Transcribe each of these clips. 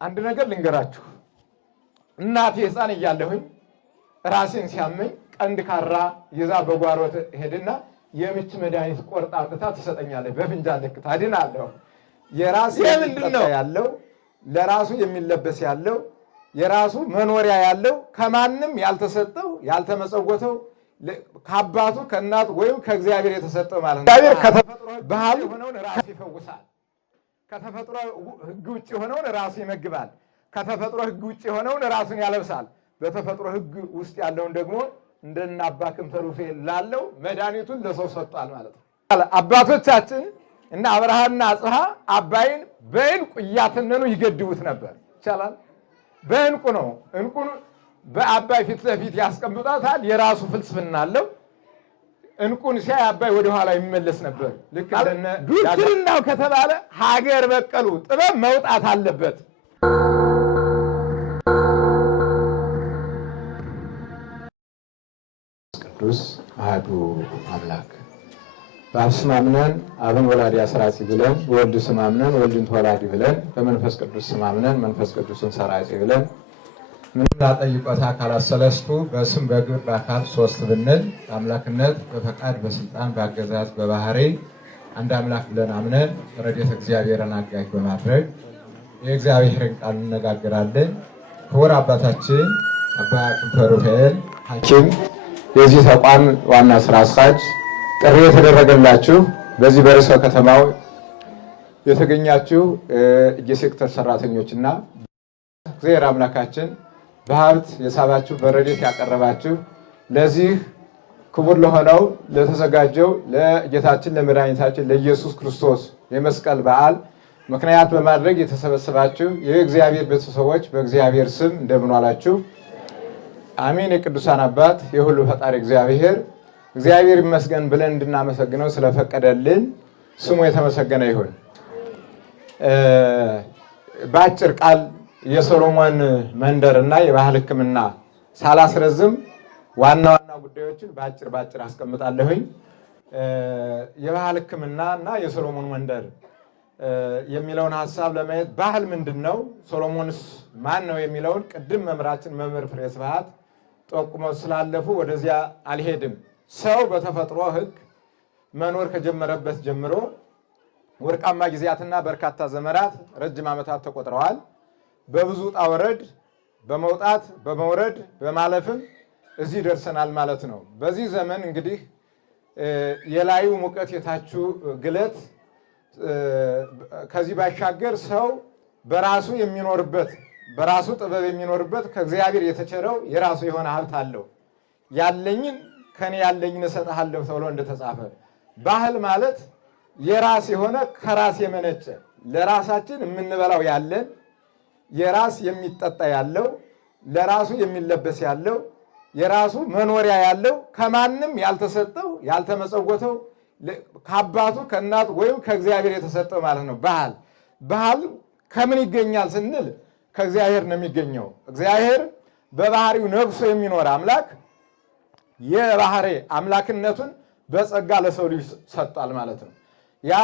አንድ ነገር ልንገራችሁ። እናቴ ሕፃን እያለሁኝ ራሴን ሲያመኝ ቀንድ ካራ ይዛ በጓሮ ሄድና የምች መድኃኒት ቆርጣ አጥታ ትሰጠኛለች። በፍንጃን ልክ ታድናለሁ። የራሱ የሚጠጣ ያለው ለራሱ የሚለበስ ያለው የራሱ መኖሪያ ያለው ከማንም ያልተሰጠው ያልተመጸወተው ከአባቱ ከእናቱ ወይም ከእግዚአብሔር የተሰጠው ማለት ነው። እግዚአብሔር ከተፈጥሮ ባህል የሆነውን ራሱ ይፈውሳል። ከተፈጥሮ ሕግ ውጭ የሆነውን ራሱ ይመግባል። ከተፈጥሮ ሕግ ውጭ የሆነውን ራሱን ያለብሳል። በተፈጥሮ ሕግ ውስጥ ያለውን ደግሞ እንደነ አባ ክንፈ ሩፋኤል ላለው መድኃኒቱን ለሰው ሰጥቷል ማለት ነው። አባቶቻችን እና አብርሃምና አጽብሃ አባይን በዕንቁ እያተነኑ ይገድቡት ነበር። ይቻላል። በዕንቁ ነው። ዕንቁን በአባይ ፊት ለፊት ያስቀምጣታል። የራሱ ፍልስፍና አለው። ዕንቁን ሲያይ አባይ ወደኋላ ይመለስ ነበር። ልክ እንደነ ዱርናው ከተባለ ሀገር በቀሉ ጥበብ መውጣት አለበት። ቅዱስ አሐዱ አምላክ በአብ ስም አምነን አብን ወላዲ አስራጺ ብለን በወልድ ስም አምነን ወልድን ተወላዲ ብለን በመንፈስ ቅዱስ ስም አምነን መንፈስ ቅዱስን ሰራጺ ብለን ምንም ላጠይቆት አካላት ሰለስቱ በስም በግብር በአካል ሶስት ብንል በአምላክነት በፈቃድ በስልጣን በአገዛዝ በባህሪ አንድ አምላክ ብለን አምነን ረድኤተ እግዚአብሔርን አጋዥ በማድረግ የእግዚአብሔርን ቃል እንነጋገራለን። ክቡር አባታችን አባ ክንፈ ሩፋኤል ሐኪም የዚህ ተቋም ዋና ስራ አስኪያጅ፣ ጥሪ የተደረገላችሁ በዚህ በርዕሰ ከተማው የተገኛችሁ የሴክተር ሰራተኞችና እግዚአብሔር አምላካችን በሀብት የሳባችሁ በረድኤት ያቀረባችሁ ለዚህ ክቡር ለሆነው ለተዘጋጀው ለጌታችን ለመድኃኒታችን ለኢየሱስ ክርስቶስ የመስቀል በዓል ምክንያት በማድረግ የተሰበሰባችሁ የእግዚአብሔር ቤተሰቦች በእግዚአብሔር ስም እንደምን ዋላችሁ? አሜን። የቅዱሳን አባት የሁሉ ፈጣሪ እግዚአብሔር ይመስገን ብለን እንድናመሰግነው ስለፈቀደልን ስሙ የተመሰገነ ይሁን። በአጭር ቃል የሰሎሞን መንደርና የባህል ሕክምና ሳላስረዝም ዋና ዋና ጉዳዮችን በአጭር አስቀምጣለሁኝ። የባህል ሕክምና እና የሰሎሞን መንደር የሚለውን ሀሳብ ለማየት ባህል ምንድን ነው፣ ሶሎሞንስ ማን ነው የሚለውን ቅድም መምህራችን መምህር ፍሬ ስብሐት ጠቁመው ስላለፉ ወደዚያ አልሄድም። ሰው በተፈጥሮ ሕግ መኖር ከጀመረበት ጀምሮ ወርቃማ ጊዜያትና በርካታ ዘመናት ረጅም ዓመታት ተቆጥረዋል። በብዙ ውጣ ውረድ በመውጣት በመውረድ በማለፍም እዚህ ደርሰናል ማለት ነው። በዚህ ዘመን እንግዲህ የላዩ ሙቀት የታቹ ግለት ከዚህ ባሻገር ሰው በራሱ የሚኖርበት በራሱ ጥበብ የሚኖርበት ከእግዚአብሔር የተቸረው የራሱ የሆነ ሀብት አለው። ያለኝን ከኔ ያለኝን እሰጥሃለሁ ተብሎ እንደተጻፈ ባህል ማለት የራስ የሆነ ከራስ የመነጨ ለራሳችን የምንበላው ያለን የራስ የሚጠጣ ያለው ለራሱ የሚለበስ ያለው የራሱ መኖሪያ ያለው ከማንም ያልተሰጠው ያልተመጸወተው ከአባቱ ከእናቱ ወይም ከእግዚአብሔር የተሰጠው ማለት ነው። ባህል ከምን ይገኛል ስንል ከእግዚአብሔር ነው የሚገኘው። እግዚአብሔር በባህሪው ነግሶ የሚኖር አምላክ የባህሪ አምላክነቱን በጸጋ ለሰው ልጅ ሰጥቷል ማለት ነው። ያ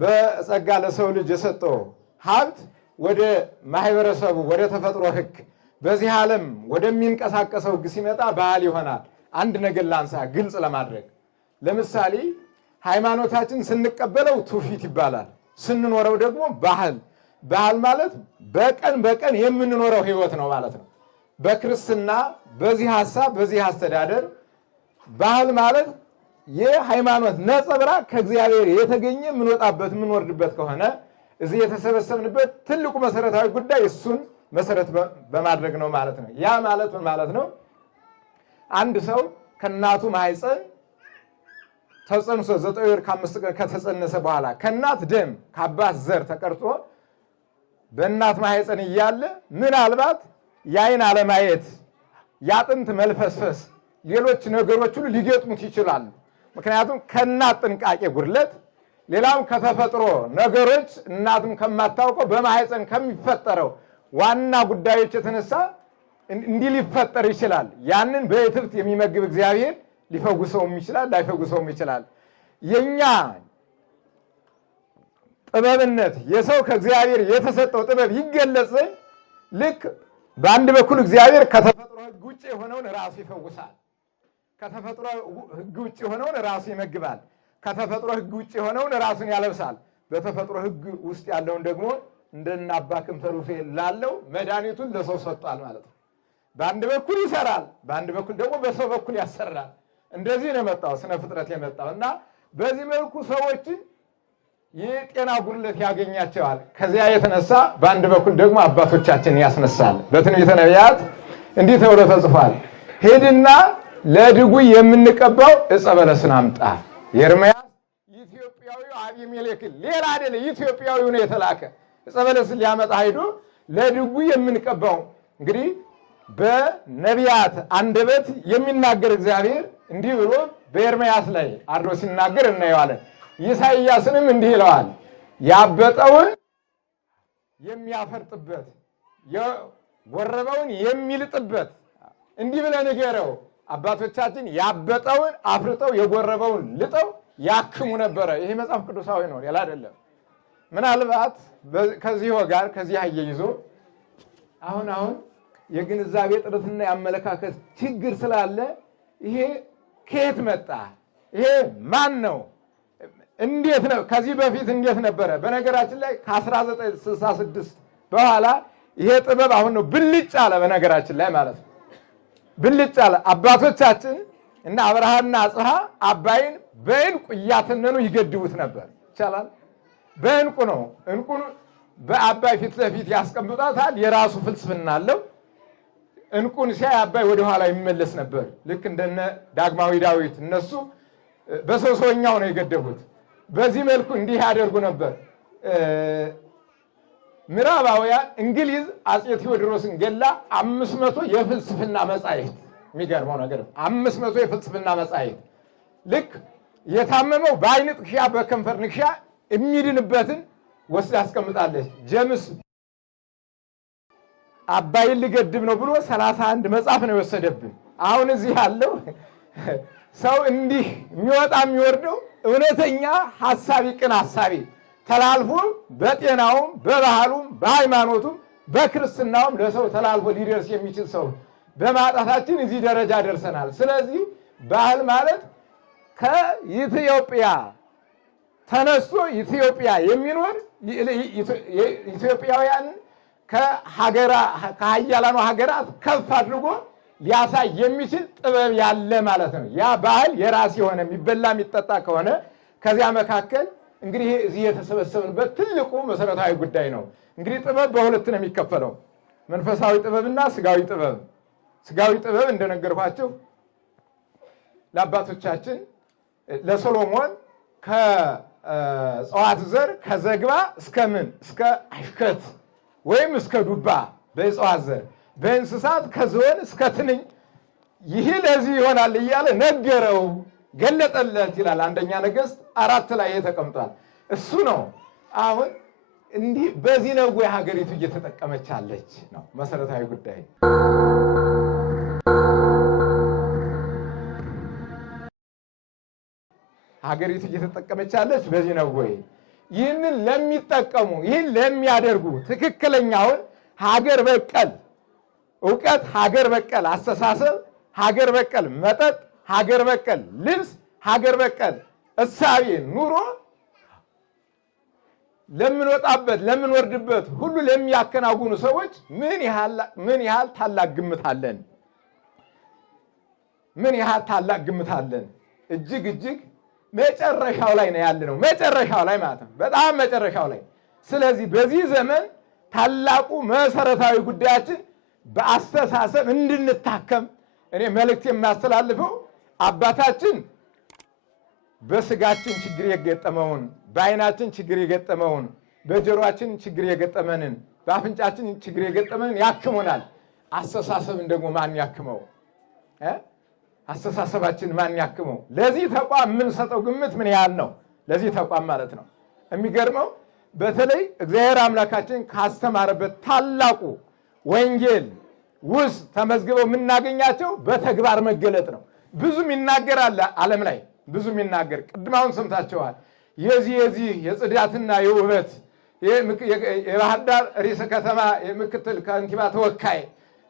በጸጋ ለሰው ልጅ የሰጠው ሀብት ወደ ማህበረሰቡ ወደ ተፈጥሮ ሕግ በዚህ ዓለም ወደሚንቀሳቀሰው ሕግ ሲመጣ ባህል ይሆናል። አንድ ነገር ላንሳ ግልጽ ለማድረግ ለምሳሌ ሃይማኖታችን ስንቀበለው ትውፊት ይባላል፣ ስንኖረው ደግሞ ባህል ማለት በቀን የምንኖረው ህይወት ነው ማለት ነው። በክርስትና በዚህ ሐሳብ በዚህ አስተዳደር ባህል ማለት የሃይማኖት ነጸብራቅ ከእግዚአብሔር የተገኘ የምንወጣበት የምንወርድበት ከሆነ እዚህ የተሰበሰብንበት ትልቁ መሰረታዊ ጉዳይ እሱን መሰረት በማድረግ ነው ማለት ነው። ያ ማለት ምን ማለት ነው? አንድ ሰው ከእናቱ ማህፀን ተጸንሶ 9 ወር ከ5 ቀን ከተጸነሰ በኋላ ከእናት ደም ከአባት ዘር ተቀርጾ በእናት ማህፀን እያለ ምናልባት የዓይን አለማየት፣ የአጥንት መልፈስፈስ፣ ሌሎች ነገሮች ሁሉ ሊገጥሙት ይችላሉ። ምክንያቱም ከእናት ጥንቃቄ ጉድለት ሌላም ከተፈጥሮ ነገሮች እናቱም ከማታውቀው በማህፀን ከሚፈጠረው ዋና ጉዳዮች የተነሳ እንዲህ ሊፈጠር ይችላል። ያንን በእትብት የሚመግብ እግዚአብሔር ሊፈጉሰውም ይችላል፣ ላይፈጉሰውም ይችላል። የኛ ጥበብነት የሰው ከእግዚአብሔር የተሰጠው ጥበብ ይገለጽ ልክ በአንድ በኩል እግዚአብሔር ከተፈጥሮ ሕግ ውጭ የሆነውን ራሱ ይፈውሳል። ከተፈጥሮ ሕግ ውጭ የሆነውን ራሱ ይመግባል። ከተፈጥሮ ሕግ ውጭ የሆነውን ራሱን ያለብሳል። በተፈጥሮ ሕግ ውስጥ ያለውን ደግሞ እንደነ አባ ክንፈ ሩፋኤል ላለው መድኃኒቱን ለሰው ሰጥቷል ማለት ነው። በአንድ በኩል ይሰራል፣ በአንድ በኩል ደግሞ በሰው በኩል ያሰራል። እንደዚህ ነው የመጣው ስነ ፍጥረት የመጣው እና በዚህ መልኩ ሰዎችን የጤና ጉድለት ያገኛቸዋል። ከዚያ የተነሳ በአንድ በኩል ደግሞ አባቶቻችን ያስነሳል። በትንቢተ ነቢያት እንዲህ ተብሎ ተጽፏል። ሄድና ለድጉይ የምንቀባው ዕፀ በለስን አምጣ። ኤርምያስ ኢትዮጵያዊው አቢሜሌክን ሌላ አይደለ ኢትዮጵያዊው ነው የተላከ ዕፀ በለስን ሊያመጣ ሄዶ ለድጉይ የምንቀባው እንግዲህ በነቢያት አንደበት የሚናገር እግዚአብሔር እንዲህ ብሎ በኤርምያስ ላይ አድሮ ሲናገር እናየዋለን። ኢሳይያስንም እንዲህ ይለዋል፣ ያበጠውን የሚያፈርጥበት የጎረበውን የሚልጥበት እንዲህ ብለህ ንገረው። አባቶቻችን ያበጠውን አፍርጠው የጎረበውን ልጠው ያክሙ ነበረ። ይሄ መጽሐፍ ቅዱሳዊ ነው፣ ሌላ አይደለም። ምናልባት ከዚህ ጋር ከዚህ አያይዞ አሁን የግንዛቤ ጥረትና የአመለካከት ችግር ስላለ ይሄ ከየት መጣ? ይሄ ማን ነው? እንዴት ነው? ከዚህ በፊት እንዴት ነበረ? በነገራችን ላይ ከ1966 በኋላ ይሄ ጥበብ አሁን ነው ብልጭ አለ። በነገራችን ላይ ማለት ነው ብልጭ አለ። አባቶቻችን እና አብርሃና አጽብሃ አባይን በዕንቁ እያተነኑ ይገድቡት ነበር። ይቻላል። በዕንቁ ነው። ዕንቁን በአባይ ፊት ለፊት ያስቀምጣታል። የራሱ ፍልስፍና አለው። ዕንቁን ሲያይ አባይ ወደኋላ ይመለስ ነበር። ልክ እንደነ ዳግማዊ ዳዊት እነሱ በሰውኛው ነው የገደቡት። በዚህ መልኩ እንዲህ ያደርጉ ነበር። ምዕራባውያን እንግሊዝ አጼ ቴዎድሮስን ገላ 500 የፍልስፍና መጻሕፍት የሚገርመው ነገር 500 የፍልስፍና መጻሕፍት ልክ የታመመው በዓይን ጥቅሻ በከንፈር ንክሻ የሚድንበትን ወስዳ ያስቀምጣለች። ጀምስ አባይን ልገድብ ነው ብሎ 31 መጽሐፍ ነው የወሰደብን። አሁን እዚህ ያለው ሰው እንዲህ የሚወጣ የሚወርደው እውነተኛ ሐሳቢ ቅን ሐሳቢ ተላልፎ በጤናውም በባህሉም በሃይማኖቱም በክርስትናውም ለሰው ተላልፎ ሊደርስ የሚችል ሰው በማጣታችን እዚህ ደረጃ ደርሰናል። ስለዚህ ባህል ማለት ከኢትዮጵያ ተነስቶ ኢትዮጵያ የሚኖር ኢትዮጵያውያን ከሀያላኑ ሀገራት ከፍ አድርጎ ሊያሳይ የሚችል ጥበብ ያለ ማለት ነው። ያ ባህል የራስ የሆነ የሚበላ የሚጠጣ ከሆነ ከዚያ መካከል እንግዲህ እዚህ የተሰበሰብንበት ትልቁ መሰረታዊ ጉዳይ ነው። እንግዲህ ጥበብ በሁለት ነው የሚከፈለው፣ መንፈሳዊ ጥበብና ስጋዊ ጥበብ። ስጋዊ ጥበብ እንደነገርኳቸው ለአባቶቻችን ለሶሎሞን ከእጽዋት ዘር ከዘግባ እስከ ምን እስከ አሽከት ወይም እስከ ዱባ በእጽዋት ዘር፣ በእንስሳት ከዝሆን እስከ ትንኝ ይህ ለዚህ ይሆናል እያለ ነገረው፣ ገለጠለት ይላል። አንደኛ ነገሥት 4 ላይ ተቀምጧል። እሱ ነው አሁን እንዲህ በዚህ ነው ወይ ሀገሪቱ እየተጠቀመች አለች ነው መሰረታዊ ጉዳይ። ሀገሪቱ እየተጠቀመች አለች በዚህ ነው ወይ? ይህንን ለሚጠቀሙ ይህን ለሚያደርጉ ትክክለኛውን ሀገር በቀል እውቀት፣ ሀገር በቀል አስተሳሰብ፣ ሀገር በቀል መጠጥ፣ ሀገር በቀል ልብስ፣ ሀገር በቀል እሳቤ ኑሮ ለምንወጣበት ለምንወርድበት ሁሉ ለሚያከናውኑ ሰዎች ምን ያህል ታላቅ ግምት አለን? ምን ያህል ታላቅ ግምት አለን? እጅግ መጨረሻው ላይ ነው ያለነው። መጨረሻው ላይ ማለት ነው፣ በጣም መጨረሻው ላይ። ስለዚህ በዚህ ዘመን ታላቁ መሰረታዊ ጉዳያችን በአስተሳሰብ እንድንታከም እኔ መልእክት የሚያስተላልፈው አባታችን በስጋችን ችግር የገጠመውን፣ በዓይናችን ችግር የገጠመውን፣ በጆሮአችን ችግር የገጠመንን፣ በአፍንጫችን ችግር የገጠመንን ያክሙናል። አስተሳሰብን ደግሞ ማን ያክመው? አስተሳሰባችን ማን ያክመው? ለዚህ ተቋም የምንሰጠው ግምት ምን ያህል ነው? ለዚህ ተቋም ማለት ነው። የሚገርመው በተለይ እግዚአብሔር አምላካችን ካስተማረበት ታላቁ ወንጌል ውስጥ ተመዝግበው የምናገኛቸው በተግባር መገለጥ ነው። ብዙም ይናገራል ዓለም ላይ ብዙም ይናገር። ቅድማውን ሰምታችኋል። የዚህ የጽዳትና የውበት የባህር ዳር ርዕሰ ከተማ የምክትል ከንቲባ ተወካይ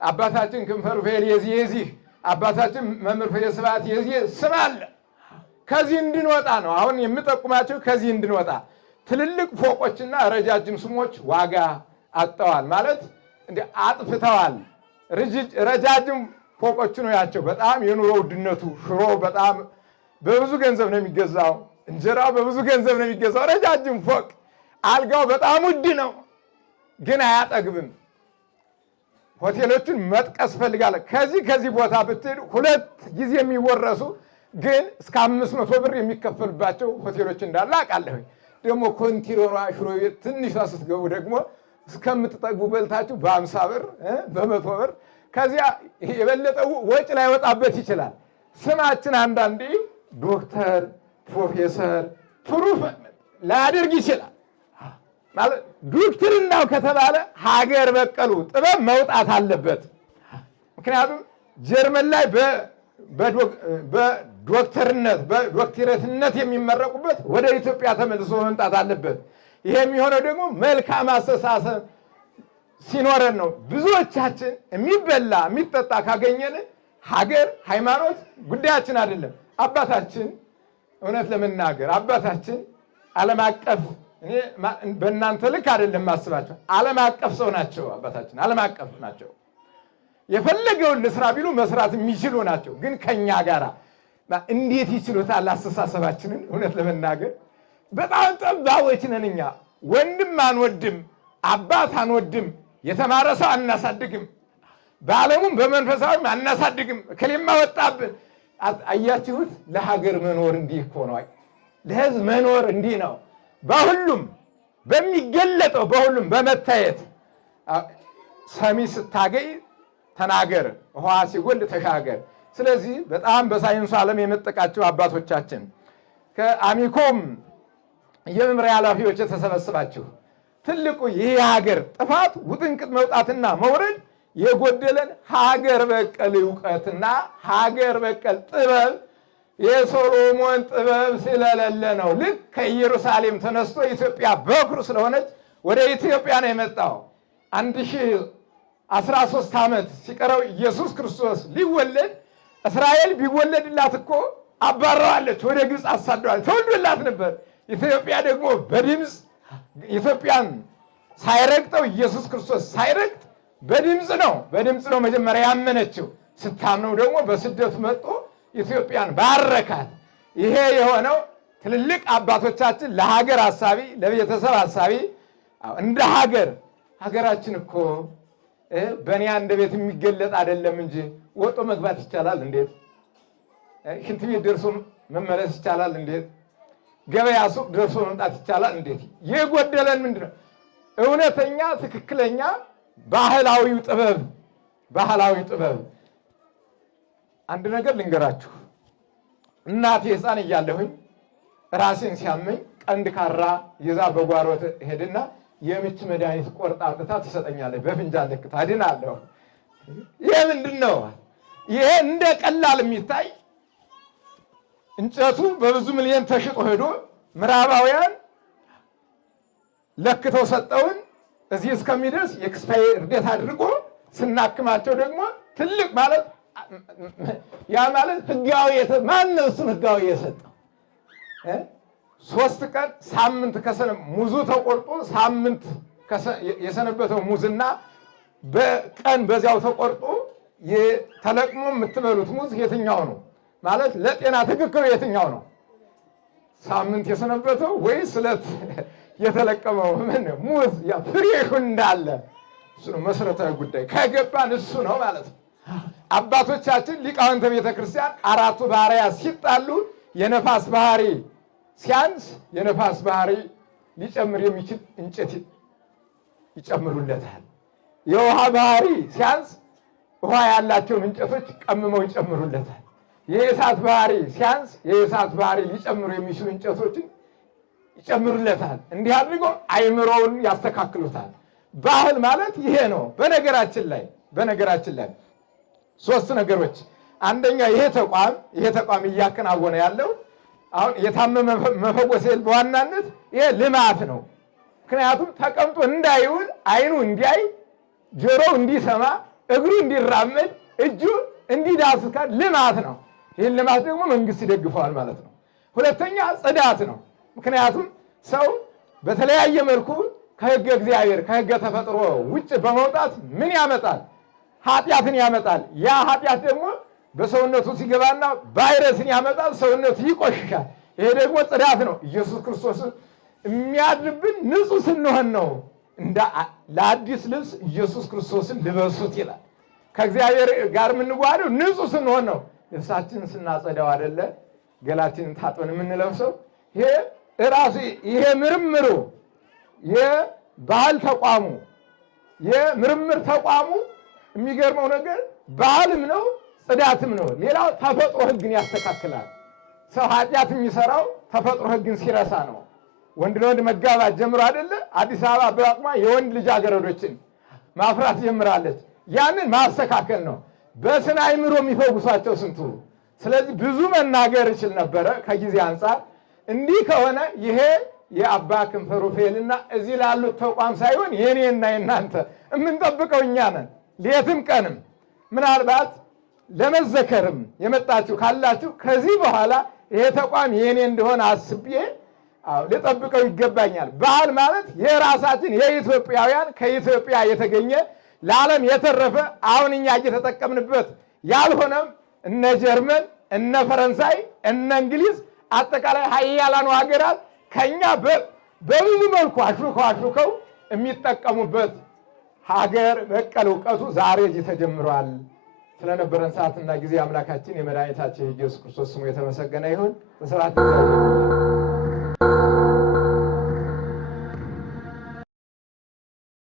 አባታችን ክንፈ ሩፋኤል የዚህ አባታችን መምህር ፍሬ ስብሐት የዚህ ስም አለ። ከዚህ እንድንወጣ ነው አሁን የምጠቁማቸው። ከዚህ እንድንወጣ ትልልቅ ፎቆችና ረጃጅም ስሞች ዋጋ አጥተዋል ማለት እንደ አጥፍተዋል። ረጃጅም ፎቆች ነው ያቸው። በጣም የኑሮ ውድነቱ ሽሮ በጣም በብዙ ገንዘብ ነው የሚገዛው። እንጀራው በብዙ ገንዘብ ነው የሚገዛው። ረጃጅም ፎቅ አልጋው በጣም ውድ ነው፣ ግን አያጠግብም። ሆቴሎችን መጥቀስ ፈልጋለሁ። ከዚህ ቦታ ብትሄድ 2 ጊዜ የሚወረሱ ግን እስከ 500 ብር የሚከፈልባቸው ሆቴሎች እንዳለ አውቃለሁ። ደግሞ ኮንቲሮሯ ሽሮ ቤት ትንሿ ስትገቡ ደግሞ እስከምትጠጉ በልታችሁ በ50 ብር በ100 ብር ከዚያ የበለጠ ወጭ ላይ ወጣበት ይችላል። ስማችን አንዳንዴ ዶክተር፣ ፕሮፌሰር፣ ፕሩፍ ላያደርግ ይችላል። ማለት ዶክትርናው ከተባለ ሀገር በቀሉ ጥበብ መውጣት አለበት። ምክንያቱም ጀርመን ላይ በዶክተርነት በዶክትሬትነት የሚመረቁበት ወደ ኢትዮጵያ ተመልሶ መምጣት አለበት። ይሄ የሚሆነው ደግሞ መልካም አስተሳሰብ ሲኖረን ነው። ብዙዎቻችን የሚበላ የሚጠጣ ካገኘን ሀገር ሃይማኖት ጉዳያችን አይደለም። አባታችን እውነት ለመናገር አባታችን ዓለም አቀፍ እኔ በእናንተ ልክ አይደለም ማስባቸው ዓለም አቀፍ ሰው ናቸው። አባታችን ዓለም አቀፍ ናቸው። የፈለገውን ልስራ ቢሉ መስራት የሚችሉ ናቸው። ግን ከኛ ጋር እንዴት ይችሉታል? አስተሳሰባችንን እውነት ለመናገር በጣም ጠባቦች ነን እኛ። ወንድም አንወድም፣ አባት አንወድም፣ የተማረ ሰው አናሳድግም፣ በዓለሙም በመንፈሳዊም አናሳድግም። ከሌማ ወጣብን። አያችሁት? ለሀገር መኖር እንዲህ እኮ ነው። ለህዝብ መኖር እንዲህ ነው። በሁሉም በሚገለጠው በሁሉም በመታየት ሰሚ ስታገኝ ተናገር፣ ውሃ ሲጎል ተሻገር። ስለዚህ በጣም በሳይንሱ ዓለም የመጠቃቸው አባቶቻችን ከአሚኮም የመምሪያ ኃላፊዎች የተሰበሰባችሁ ትልቁ ይህ የሀገር ጥፋት ውጥንቅጥ መውጣትና መውረድ የጎደለን ሀገር በቀል እውቀትና ሀገር በቀል ጥበብ የሶሎሞን ጥበብ ስለሌለ ነው። ልክ ከኢየሩሳሌም ተነስቶ ኢትዮጵያ በኩር ስለሆነች ወደ ኢትዮጵያ ነው የመጣው። 1013 ዓመት ሲቀረው ኢየሱስ ክርስቶስ ሊወለድ እስራኤል ቢወለድላት እኮ አባረዋለች፣ ወደ ግብፅ አሳደዋለች። ተወልዶላት ነበር። ኢትዮጵያ ደግሞ በድምፅ ኢትዮጵያን ሳይረግጠው ኢየሱስ ክርስቶስ ሳይረግጥ በድምፅ ነው መጀመሪያ ያመነችው። ስታምነው ደግሞ በስደቱ መጥቶ ኢትዮጵያን ባረካት። ይሄ የሆነው ትልልቅ አባቶቻችን ለሀገር አሳቢ፣ ለቤተሰብ አሳቢ እንደ ሀገራችን እኮ በእኔ አንደበት የሚገለጥ አይደለም እንጂ ወጦ መግባት ይቻላል እንዴት? ሽንት ቤት ደርሶ መመለስ ይቻላል እንዴት? ገበያ ሱቅ ደርሶ መምጣት ይቻላል እንዴት? የጎደለን ምንድነው? እውነተኛ ትክክለኛ ባህላዊ ጥበብ። አንድ ነገር ልንገራችሁ። እናቴ ሕፃን እያለሁኝ ራሴን ሲያመኝ ቀንድ ካራ ይዛ በጓሮ ሄድና የምች መድኃኒት ቆርጣ አምጥታ ትሰጠኛለች። በፍንጃን ልክ ታድናለሁ። ይሄ ምንድን ነው? ይሄ እንደ ቀላል የሚታይ እንጨቱ በብዙ ሚሊዮን ተሽጦ ሄዶ ምዕራባውያን ለክተው ሰጠውን። እዚህ እስከሚደርስ የክስፋይ እርዴት አድርጎ ስናክማቸው ደግሞ ትልቅ ማለት ያ ማለት ህጋዊ ማን ነው? እሱን ህጋዊ የሰጠው 3 ቀን ሳምንት ሙዙ ተቆርጦ ሳምንት የሰነበተው ሙዝና በቀን በዚያው ተቆርጦ ተለቅሞ የምትበሉት ሙዝ የትኛው ነው? ማለት ለጤና ትክክል የትኛው ነው? ሳምንት የሰነበተው ወይስ ዕለት የተለቀመው? ምን ሙዝ ያ ፍሬሹ እንዳለ እሱ ነው መሰረታዊ ጉዳይ። ከገባን እሱ ነው ማለት ነው። አባቶቻችን ሊቃውንተ ቤተክርስቲያን 4ቱ ባህርያት ሲጣሉ የነፋስ ባህሪ ሲያንስ የነፋስ ባህሪ ሊጨምር የሚችል እንጨት ይጨምሩለታል። የውሃ ባህሪ ሲያንስ ውሃ ያላቸውን እንጨቶች ቀምመው ይጨምሩለታል። የእሳት ባህሪ ሲያንስ የእሳት ባህሪ ሊጨምሩ የሚችሉ እንጨቶችን ይጨምሩለታል። እንዲህ አድርጎ አይምሮውን ያስተካክሉታል። ባህል ማለት ይሄ ነው። በነገራችን ላይ 3 ነገሮች። አንደኛ ይሄ ተቋም እያከናወነ ያለው አሁን የታመመ መፈወስ በዋናነት ይሄ ልማት ነው። ምክንያቱም ተቀምጦ እንዳይውል አይኑ እንዲያይ፣ ጆሮው እንዲሰማ፣ እግሩ እንዲራመድ፣ እጁ እንዲዳስስ ልማት ነው። ይህን ልማት ደግሞ መንግስት ይደግፈዋል ማለት ነው። ሁለተኛ ጽዳት ነው። ምክንያቱም ሰው በተለያየ መልኩ ከሕገ እግዚአብሔር ከሕገ ተፈጥሮ ውጭ በመውጣት ምን ያመጣል? ኃጢአትን ያመጣል። ያ ኃጢአት ደግሞ በሰውነቱ ሲገባና ቫይረስን ያመጣል። ሰውነቱ ይቆሽሻል። ይሄ ደግሞ ጽዳት ነው። ኢየሱስ ክርስቶስ የሚያድርብን ንጹህ ስንሆን ነው። ለአዲስ ልብስ ኢየሱስ ክርስቶስን ልበሱት ይላል። ከእግዚአብሔር ጋር የምንዋሃደው ንጹህ ስንሆን ነው። ልብሳችንን ስናጸዳው አይደለ ገላችንን ታጥበን የምንለብሰው። ይሄ ምርምሩ የባህል ተቋሙ የምርምር ተቋሙ የሚገርመው ነገር ባህልም ነው ጽዳትም ነው። ሌላው ተፈጥሮ ሕግን ያስተካክላል። ሰው ኃጢአት የሚሰራው ተፈጥሮ ሕግን ሲረሳ ነው። ወንድ ለወንድ መጋባት ጀምሮ አይደለ አዲስ አበባ በአቅሟ የወንድ ልጃገረዶችን ማፍራት ጀምራለች። ያንን ማስተካከል ነው። በስነ አእምሮ የሚፈውሷቸው ስንቱ። ስለዚህ ብዙ መናገር እችል ነበረ ከጊዜ አንጻር። እንዲህ ከሆነ ይሄ የአባ ክንፈ ሩፋኤልና እዚህ ላሉት ተቋም ሳይሆን የኔና የናንተ የምንጠብቀው እኛ ነን። ሌትም ቀንም ምናልባት ለመዘከርም የመጣችሁ ካላችሁ ከዚህ በኋላ ይሄ ተቋም የኔ እንደሆነ አስቤ ልጠብቀው ይገባኛል። ባህል ማለት የራሳችን የኢትዮጵያውያን ከኢትዮጵያ የተገኘ ለዓለም የተረፈ አሁን እኛ እየተጠቀምንበት ያልሆነም እነ ጀርመን እነ ፈረንሳይ እነ እንግሊዝ አጠቃላይ ሀያላኑ ሀገራት ከኛ በብዙ መልኩ አሽሩከው የሚጠቀሙበት ሀገር በቀል እውቀቱ ዛሬ እዚህ ተጀምሯል። ስለነበረን ሰዓትና ጊዜ አምላካችን የመድኃኒታችን የኢየሱስ ክርስቶስ ስሙ የተመሰገነ ይሁን። በሰላም